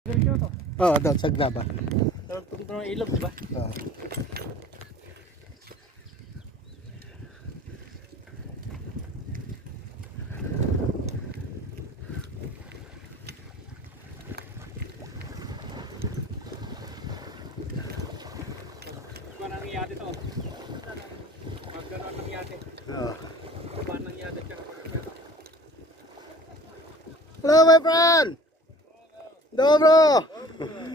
Oo, doon sa graba. Ito ng ilog, di ba? Oo. Paano nangyari to? Magkaroon ng yate. Oo. Paano nangyari siya? Hello, my friend! Dobro!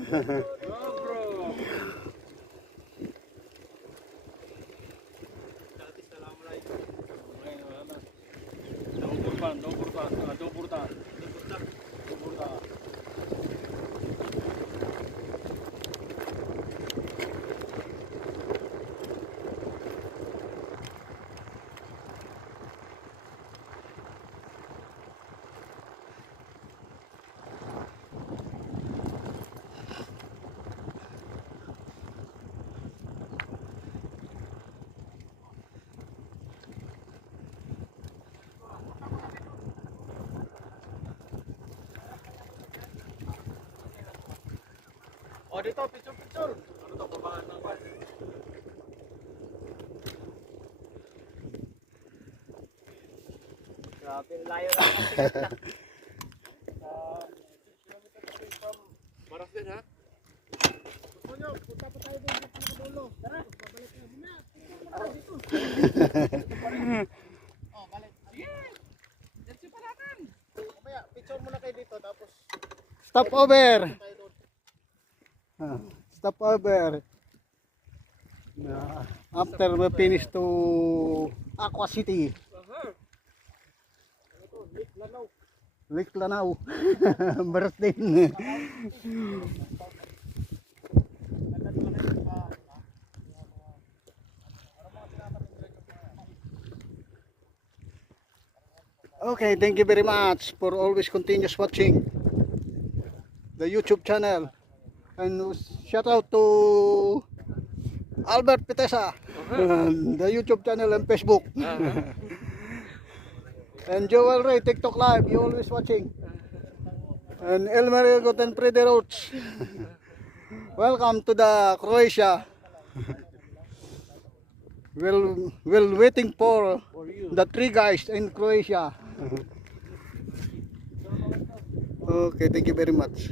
Bro! Assalamualaikum. Daun kurban. Oh, dito, picture. Ano to, babaan ng kwan? Grabe, layo lang ang tigat na. 6 kilometers from Marasden, ha? Gusto nyo, punta pa tayo doon sa pinakadulo. Tara, babalik na muna. Dito. Oh, balik. Sige! Diretso pa natin. Mamaya, picture muna kayo dito, tapos Stop over! tayo doon. Stop over. After we finish to Aqua City, Ito, Lake Lanao. Lake Lanao, Marasden. Okay, thank you very much for always continuous watching the YouTube channel. And shout out to Albert Pitesa, the YouTube channel and Facebook. And Joel Ray, TikTok Live, you always watching. And Elmer Egot and Freddy Roach. Welcome to the Croatia. We're waiting for the three guys in Croatia. Okay, thank you very much.